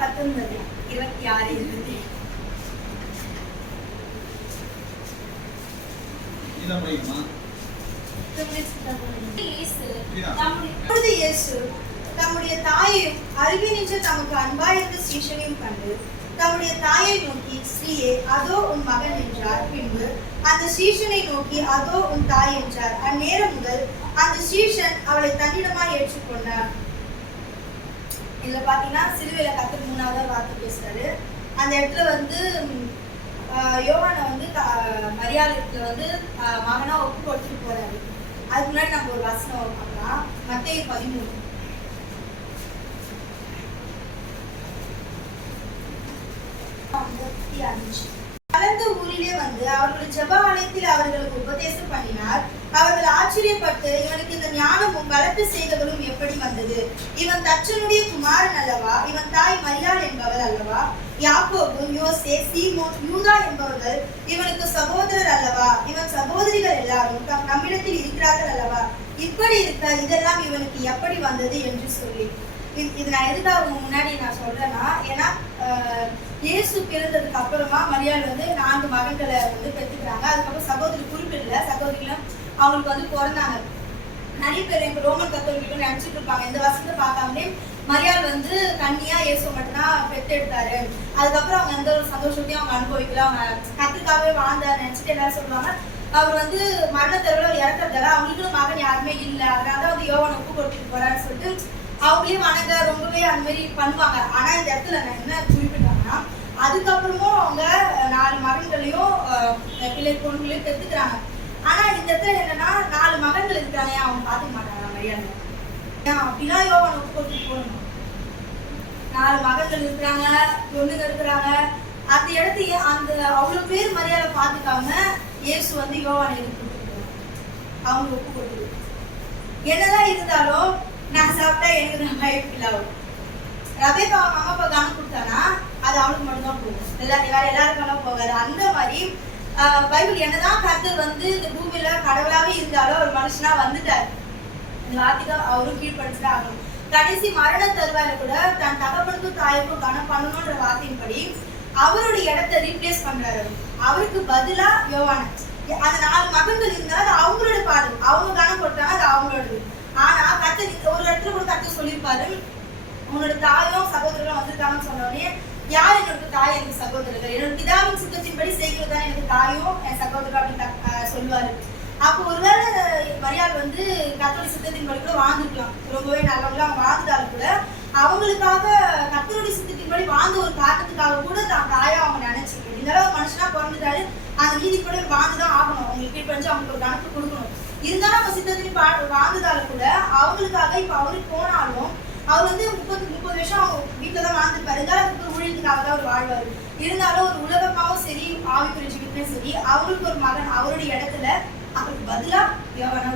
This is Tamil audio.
19 26 20 இயேசு தம்முடைய தாயையும் அருகே நின்று தமக்கு அன்பாயிருந்த சீஷனையும் கண்டு தம்முடைய தாயை நோக்கி, ஸ்ரீயே, அதோ உன் மகன் என்றார். பின்பு அந்த சீஷனை நோக்கி, அதோ உன் தாய் என்றார். அந்நேரம் முதல் அந்த சீஷன் அவளை தன்னிடமாய் ஏற்றுக்கொண்டார். இதுல பாத்தீங்கன்னா சிலுவையில கர்த்தர் 3வது வார்த்தை பேசுறாரு. அந்த இடத்துல யோவானை மரியாதைத்துல மகனா ஒப்பு கொடுத்துட்டு போறாரு. அதுக்கு முன்னாடி நம்ம ஒரு வசனம் பார்க்கலாம். மத்தேயு 13 கலந்த ஊரிலே அவர்கள் ஜெப ஆலயத்தில் அவர்களுக்கு உபதேசம் பண்ணினார். அவர்கள் ஆச்சரியப்பட்டு, இவனுக்கு இந்த ஞானமும் பலத்த செய்திகளும் எப்படி வந்தது? இவன் தச்சனுடைய குமாரன் அல்லவா? இவன் தாய் மரியாள் என்பவள் அல்லவா? யாக்கோபு, யோசே, சீமோன், யூதா என்பவர்கள் இவனுக்கு சகோதரர் அல்லவா? இவன் சகோதரிகள் எல்லாரும் நம்மிடத்தில் இருக்கிறார்கள் அல்லவா? இப்படி இருக்க இதெல்லாம் இவனுக்கு எப்படி வந்தது என்று சொல்லி, இது நான் எதுக்காக முன்னாடி நான் சொல்றேன்னா, ஏன்னா இயேசு பிறந்ததுக்கு அப்புறமா மரியாள் 4 மகன்களை பெற்றுக்கிறாங்க. அதுக்கப்புறம் சகோதரி குறிப்பிடல, சகோதரிகளும் அவங்களுக்கு பிறந்தாங்க. நிறைய பேர் இப்போ ரோமன் கத்தோலிக்கர்கள் நினைச்சிட்டு இருப்பாங்க, இந்த வருஷத்தை பார்க்காமலே மரியாள் கன்னியா இயேசு மட்டும்தான் பெற்றெடுத்தாரு. அதுக்கப்புறம் அவங்க எந்த ஒரு சந்தோஷத்தையும் அவங்க அனுபவிக்கல, அவங்க கத்துக்காகவே வாழ்ந்தார் நினைச்சிட்டு எல்லாரும் சொல்லுவாங்க. அவர் மரண தருவில் இறக்குறதால அவங்களுக்கும் மகன் யாருமே இல்லை, அதனால யோவான் ஒப்பு கொடுத்துட்டு போறான்னு சொல்லிட்டு அவங்களையும் வணங்க ரொம்பவே அந்த மாதிரி பண்ணுவாங்க. ஆனா இந்த இடத்துல நான் என்ன குறிப்பிட்டாங்கன்னா, அதுக்கப்புறமும் அவங்க 4 மகன்களையும் பிள்ளை பொண்ணுகளையும் பெற்றுக்கிறாங்க. ஆனா இந்த இடத்துல என்னன்னா, 4 மகன்கள் இருக்கிறாங்க, அவங்க பார்த்துக்க மாட்டாங்க மரியாதை. அப்படின்னா யோவான் ஒப்பு கொடுத்துட்டு போகணும். 4 மகன்கள் இருக்கிறாங்க, பொண்ணுங்க இருக்கிறாங்க. அந்த இடத்தையே அந்த அவ்வளவு பேர் மரியாதை பார்த்துக்காம இயேசு யோவானை எடுத்து கொடுத்துருக்காங்க. அவங்க ஒப்பு கொடுத்துரு. என்னதான் இருந்தாலும் நான் சாப்பிட்டா எனக்கு தான் வாய்ப்பு ஆகும். ரபேக்கா அவங்க அம்மா அப்பா கணக்கு கொடுத்தானா அது அவனுக்கு மட்டும்தான் போகும், வேற எல்லாருக்கும் போகாது. அந்த மாதிரி பைபிள் என்னதான் கர்த்தர் இந்த பூமியில கடவுளாவே இருந்தாலும் ஒரு மனுஷனா வந்துட்டாரு. இந்த வார்த்தைக்கு அவரும் கீழ்படிச்சுதான் ஆகணும். கடைசி மரண தருவாயில கூட தன் தகப்பனுக்கும் தாய்க்கும் கணம் பண்ணணும்ன்ற வார்த்தையின்படி அவருடைய இடத்தை ரீப்ளேஸ் பண்றாரு. அவருக்கு பதிலா யோவான. அந்த 4 மகன்கள் இருந்தாலும் அது அவங்களோட பாடு, அவங்க கணம் போட்டாங்க, அது அவங்களோடது. ஆனா கர்த்தர் ஒரு இடத்துல கூட கர்த்தர் சொல்லியிருப்பாரு, உன்னோட தாயும் சகோதரர்களும் வந்திருக்காங்கன்னு சொன்னோடனே, யார் என்னோட தாய் எனக்கு சகோதரர்கள்? என்னோட பிதாவின் சித்தத்தின்படி செய்கிறது தான் எனக்கு தாயும் என் சகோதரர்கள் அப்படின்னு சொல்லுவாரு. அப்போ ஒருவேளை மரியாள் கர்த்தருடைய சித்தத்தின்படி கூட வாழ்ந்துருக்கலாம், ரொம்பவே நல்லவங்களா அவங்க வாழ்ந்துட்டாலும் கூட அவங்களுக்காக கர்த்தருடைய சித்தத்தின்படி வாழ்ந்த ஒரு காரணத்துக்காக கூட தான் தாயா அவங்க நினைச்சிருக்கேன். இந்த அளவு மனுஷனா பிறந்துட்டாரு, அந்த நீதிப்படி வாழ்ந்துதான் ஆகணும், அவங்களுக்கு கீழ்படிஞ்சு அவங்களுக்கு ஒரு கணக்கு கொடுக்கணும். இருந்தாலும் அவங்க சித்தத்தின் வாழ்ந்ததால கூட அவங்களுக்காக இப்ப அவருக்கு போனாலும் அவர் 30 வருஷம் அவங்க வீட்டுல தான் வாழ்ந்துருப்பாரு. இருந்தாலும் ஒரு ஊழியத்துக்காக தான் அவர் வாழ்வாரு. இருந்தாலும் ஒரு உலகமாவும் சரி ஆவிக்குரிய ஜீவிதத்திலும் சரி அவங்களுக்கு ஒரு மகன் அவருடைய இடத்துல அவருக்கு பதிலா யோவானை